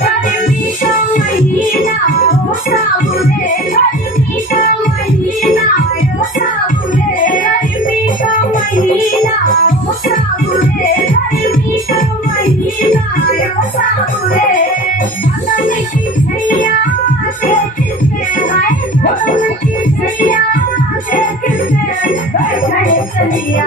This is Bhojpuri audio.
गर्मी का महीना ओ साबुरे, गर्मी का महीना ओ साबुरे, गर्मी का महीना ओ साबुरे, गर्मी का महीना ओ साबुरे। भगन की भैया देखते हैं, भगन की भैया देखते हैं, बैठे चलिया।